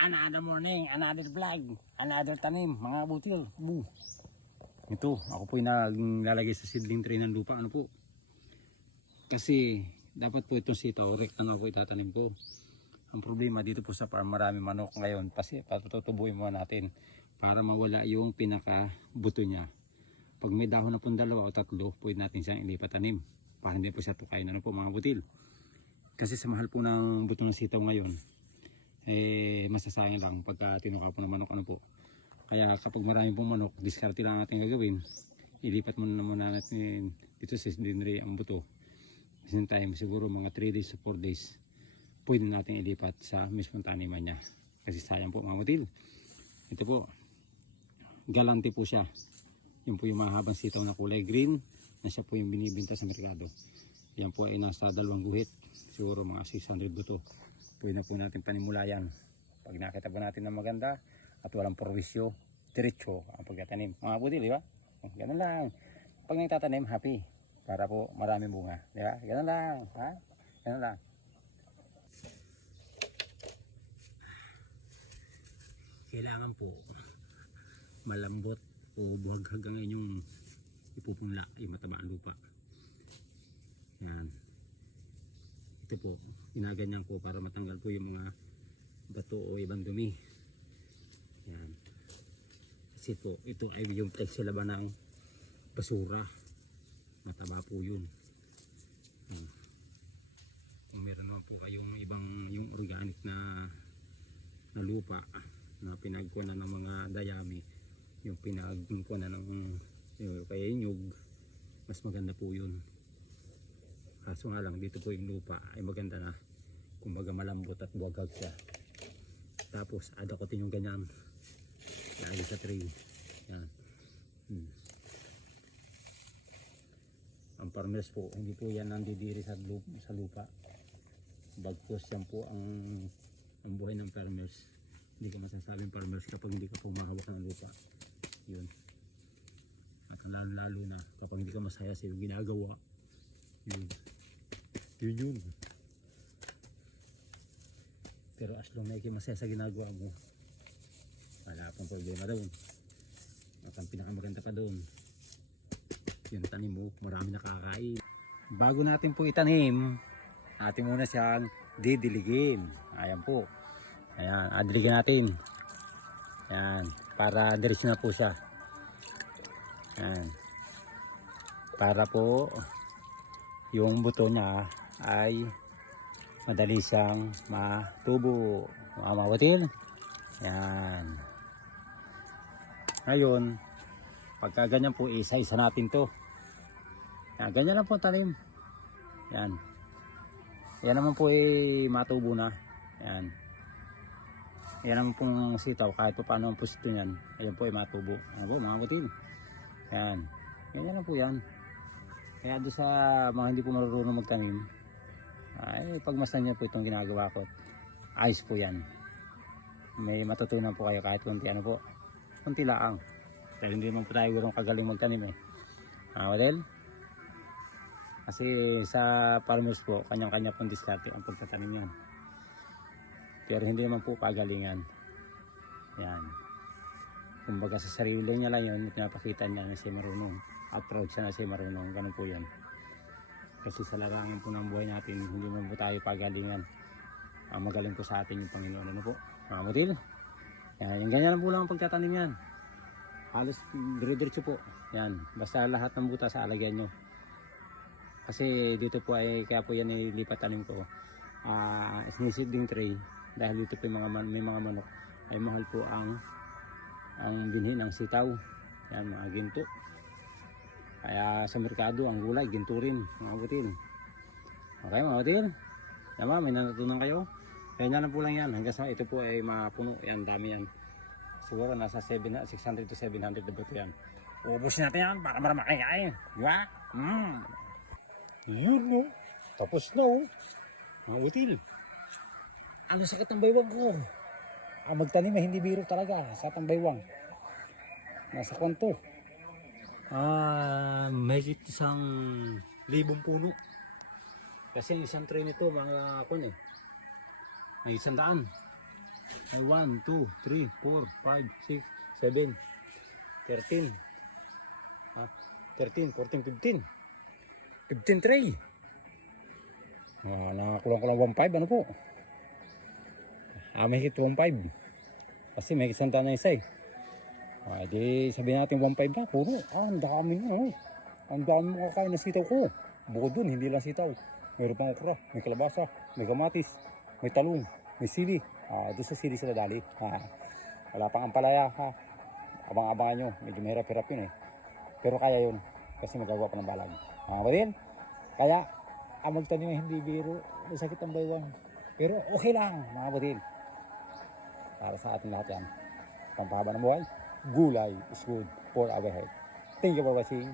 Another morning, another vlog, another tanim, mga butil. Ito, ako po yung naglalagay sa seedling tray ng lupa. Ano po? Kasi dapat po itong sitaw, rekta nga po itatanim ko. Ang problema dito po sa farm, marami manok ngayon. Patutubuhin muna natin para mawala yung pinaka buto niya. Pag may dahon na pong 2 o 3, pwede natin siyang ilipat tanim. Para hindi po siya tukayin. Ano po mga butil? Kasi sa mahal po ng buto ng sitaw ngayon, masasayang lang pagka tinuka po ng manok. Ano po? Kaya kapag marami pong manok, diskarte lang natin gagawin. Ilipat muna natin dito sa sindinri ang buto. Kasi time siguro mga 3 days to 4 days pwede natin ilipat sa mismong taniman niya. Kasi sayang po mga butil. Ito po, galante po siya. Yun po yung mahabang sitaw na kulay green na siya po yung binibinta sa merkado. Yan po ay nasa 2 guhit. Siguro mga 600 buto. Pwede na po natin panimula yan. Pag nakita po natin na maganda at walang provisyo, diretso ang pagtatanim. Mga butil, di ba? Ganun lang. Pag nagtatanim, happy. Para po maraming bunga. Di ba? Ganun lang. Ha? Ganun lang. Kailangan po malambot o buhag hanggang yung ipupunla yung matabaan lupa. Yan. Ito po, ginaganyan ko para matanggal po yung mga bato o ibang dumi. Yan. Kasi po, ito ay yung pagsilaban ng basura. Mataba po yun. Meron naman po kayong ibang yung organic na lupa na pinagkunan ng mga dayami. Yung pinagkunan ng kaya inyog, mas maganda po yun. Kaso nga lang dito po yung lupa ay maganda na, kumbaga malambot at buwagag siya. Tapos adakotin yung ganyan, lagi sa tray. Yan. Ang farmers po, hindi po yan nandidiri sa lupa. Bagkus yan po ang buhay ng farmers. Hindi ka masasabing farmers kapag hindi ka po mahawak ng lupa. Yun. At lalo na kapag hindi ka masaya sa iyong ginagawa. Yun. Pero as long na ikaw masaya sa ginagawa mo, wala pang problema doon. At ang pinakamaganda pa doon, yung tanim mo, marami nakakain. Bago natin po itanim, natin muna siyang didiligin. Ayan po. Ayan, adiligan natin. Ayan, para diretso na po siya. Ayan. Para po yung buto niya ay madali siyang matubo. Mga mabutil. Ayan. Ngayon, pagka ganyan po, isa-isa natin to. Ayan, ganyan lang po tanim. Ayan. Yan naman po ay matubo na. Ayan. Yan naman pong sitaw, kahit pa paano ang posito niyan, ayan po ay matubo. Ayan po mga butil. Ayan. Ganyan lang po yan. Kaya doon sa mga hindi po marunong magtanim, ay pagmasdan niyo po itong ginagawa ko. Ayos po yan. May matutunan po kayo kahit kunti, ano po, kunti laang. Dahil hindi naman po tayo gano'ng kagaling magtanim eh. Wadel? Kasi sa farmers po, kanyang-kanya pong diskarte ang pagtatanim yan. Pero hindi naman po kagalingan. Yan. Kumbaga sa sarili niya lang yun, pinapakita niya na siya marunong. At proud siya na siya marunong. Ganun po yan. Kasi sa larangan po ng buhay natin, hindi naman po tayo pagalingan. Ang magaling po sa atin yung Panginoon. Ano po? Mga model. Yan. Yung ganyan lang po lang ang pagtatanim yan. Halos dire-diretso po. Yan. Basta lahat ng butas sa alagyan nyo. Kasi dito po ay, kaya po yan nilipat tanim ko. Sinisiding tray. Dahil dito po may mga manok, ay mahal po ang binhi ng sitaw. Yan, mga ginto. Kaya sa merkado, ang gulay, ginto rin, mga butil. Okay mga butil? Tama, may natutunan kayo? Kaya nga lang po lang yan, hanggang sa ito po ay mapuno. Yan, dami yan. Siguro nasa 600 to 700 na buto yan. Ubusin natin yan para marami kain. Di ba? Yun no. Tapos na oh. Mga butil. Ano sakit ng baywang ko? Magtanim ay hindi biro talaga sa tambaywang. Nasa kwanto. May 1,000 puno. Kasi isang tray nito mga kun eh. May 100. Ay 1, 2, 3, 4, 5, 6, 7, 13. 13, 14, 15. 15 tray. Nakakulang ko lang 1.5. Ano po? May hit 1.5. Kasi may isang na isa eh. Di sabihin natin 1.5 na. Puro. Ang dami nga. Oh. Ang dami makakain na sitaw ko. Bukod dun, hindi lang sitaw. Mayroon pang okra, may kalabasa, may kamatis, may talong, may sili. Doon sa sili sila dali. Wala pang ampalaya. Abang-abangan nyo. Medyo mahirap-hirap yun eh. Pero kaya yun. Kasi magagawa pa ng balag. Ba din? Kaya, magtanim hindi biro. Masakit ang baywang. Pero okay lang, mga kapatid. Para sa ating lahat yan. Pampahaba ng buhay, gulay is good for our health. Thank you for watching.